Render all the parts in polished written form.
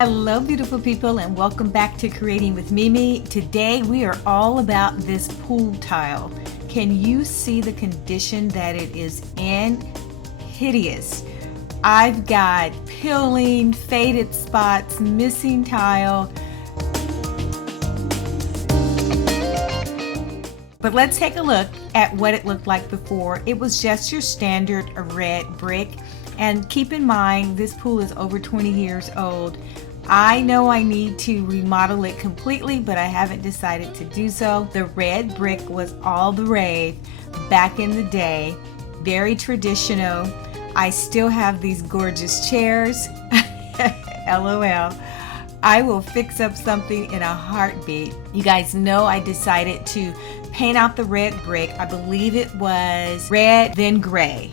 Hello beautiful people, and welcome back to Creating with Mimi. Today we are all about this pool tile. Can you see the condition that it is in? Hideous. I've got peeling, faded spots, missing tile. But let's take a look at what it looked like before. It was just your standard red brick. And keep in mind, this pool is over 20 years old. I know I need to remodel it completely, but I haven't decided to do so. The red brick was all the rage back in the day. Very traditional. I still have these gorgeous chairs. LOL. I will fix up something in a heartbeat. You guys know I decided to paint out the red brick. I believe it was red, then gray.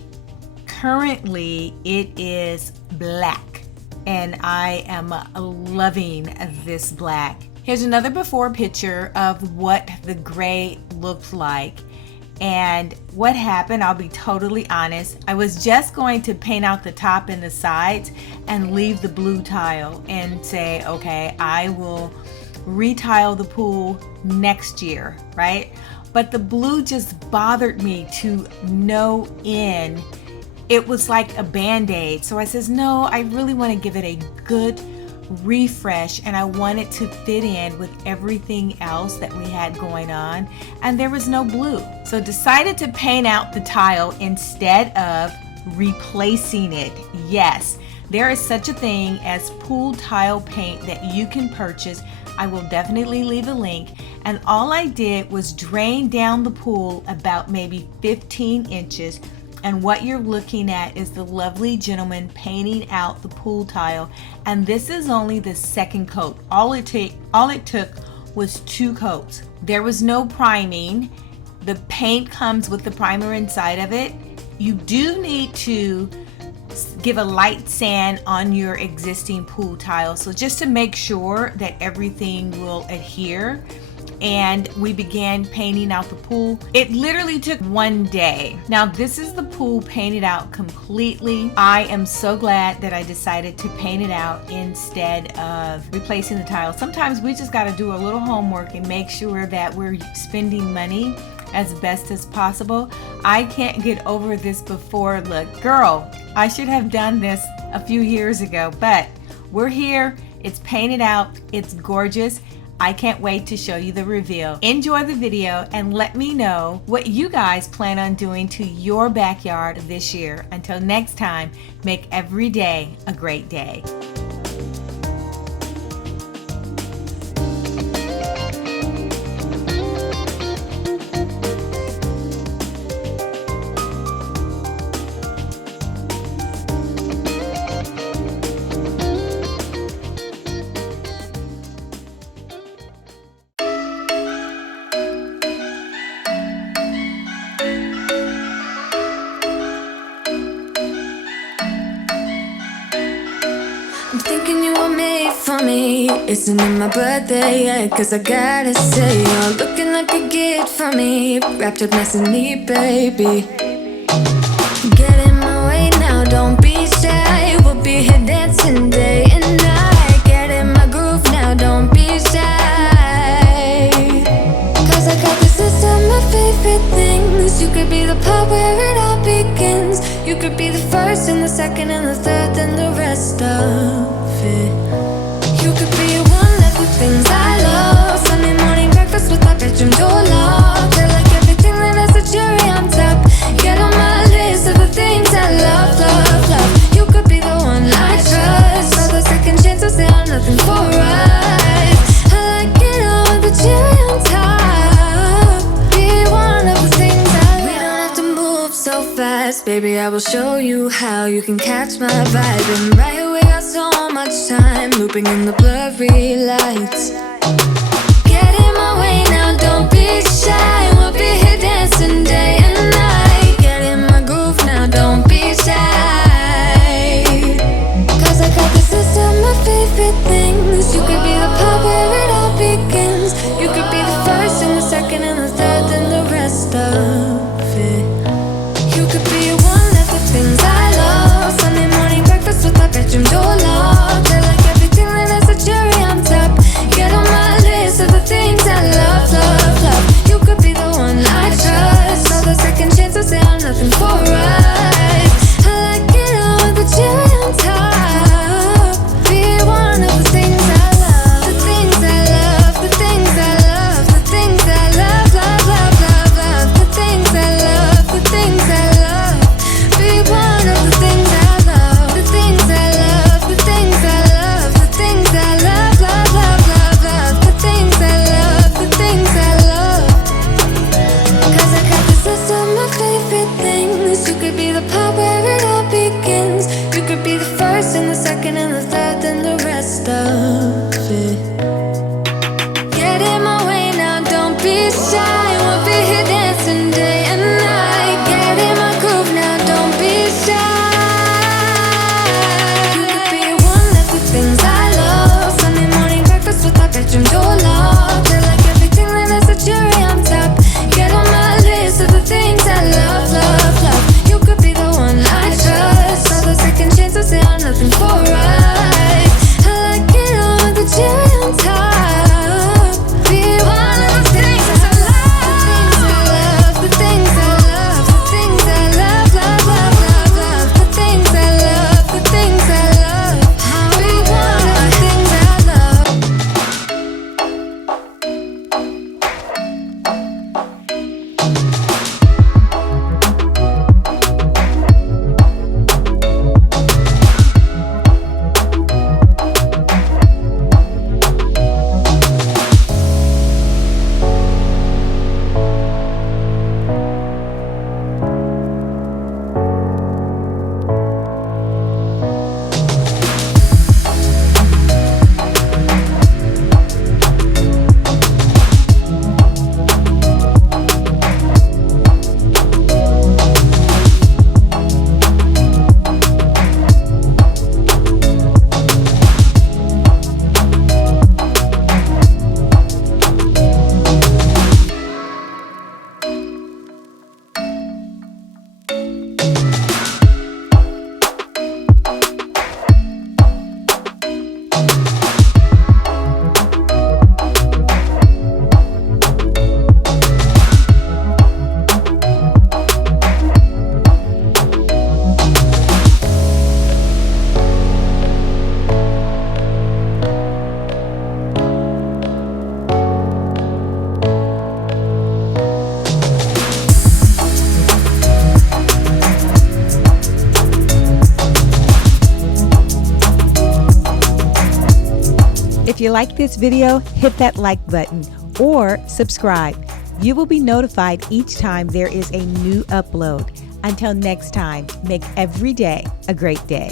Currently, it is black. And I am loving this black. Here's another before picture of what the gray looked like. And what happened, I'll be totally honest, I was just going to paint out the top and the sides and leave the blue tile and say, okay, I will retile the pool next year, right? But the blue just bothered me to no end. It was like a band-aid. So I says, no, I really want to give it a good refresh, and I want it to fit in with everything else that we had going on, and there was no blue. So decided to paint out the tile instead of replacing it. Yes, there is such a thing as pool tile paint that you can purchase. I will definitely leave a link. And all I did was drain down the pool about maybe 15 inches. And what you're looking at is the lovely gentleman painting out the pool tile. And this is only the second coat. All it took was 2 coats. There was no priming. The paint comes with the primer inside of it. You do need to give a light sand on your existing pool tile. So just to make sure that everything will adhere. And we began painting out the pool. It literally took 1 day. Now this is the pool painted out completely. I am so glad that I decided to paint it out instead of replacing the tile. Sometimes we just got to do a little homework and make sure that we're spending money as best as possible. I can't get over this before. Look, girl, I should have done this a few years ago, but we're here. It's painted out. It's gorgeous. I can't wait to show you the reveal. Enjoy the video and let me know what you guys plan on doing to your backyard this year. Until next time, make every day a great day. I'm thinking you were made for me. Isn't it my birthday yet? Cause I gotta say, you're looking like a gift for me. Wrapped up nice and neat, baby. Get in my way now, don't be shy. We'll be here dancing day and night. Get in my groove now, don't be shy. Cause I got this list of my favorite things. You could be the part where it all begins. You could be the first and the second and the third and the rest of it. You could be one of the things I love. Sunday morning breakfast with my bedroom door locked. I like everything that has a cherry on top. Get on my list of the things I love, love, love. You could be the one I trust. All the second chances, they are nothing for us. I like it all with the cherry on top. Be one of the things I love. We don't have to move so fast, baby, I will show you how you can catch my vibe. And right away, got so much time, looping in the blurry lights. Get in my way now, don't be shy. We'll be here dancing day and night. Get in my groove now, don't be shy. Cause I got this list of my favorite things. You could be the part where it all begins. You could be the first and the second and the third and the rest of it. You could be one of the things I love. Sunday morning breakfast with my bedroom door locked. I like everything that has You could be the part where it all begins. You could be the first and the second and the third and the rest of it. Get in my way now, don't be shy. We'll be here dancing day and night. Get in my groove now, don't be shy. You could be one of the things I love. Sunday morning breakfast with our bedroom door locked. I like everything that has a cherry on top. Get on my list of the things I love, love, love. You could be the one I trust. All the second chances, they are nothing for us. I like it all with the cherry on top. Be one of the things I love. The things I love, the things I love, the things I love, love, love, love, love. The things I love, the things I love. Be one of the things I love. If you like this video, hit that like button or subscribe. You will be notified each time there is a new upload. Until next time, make every day a great day.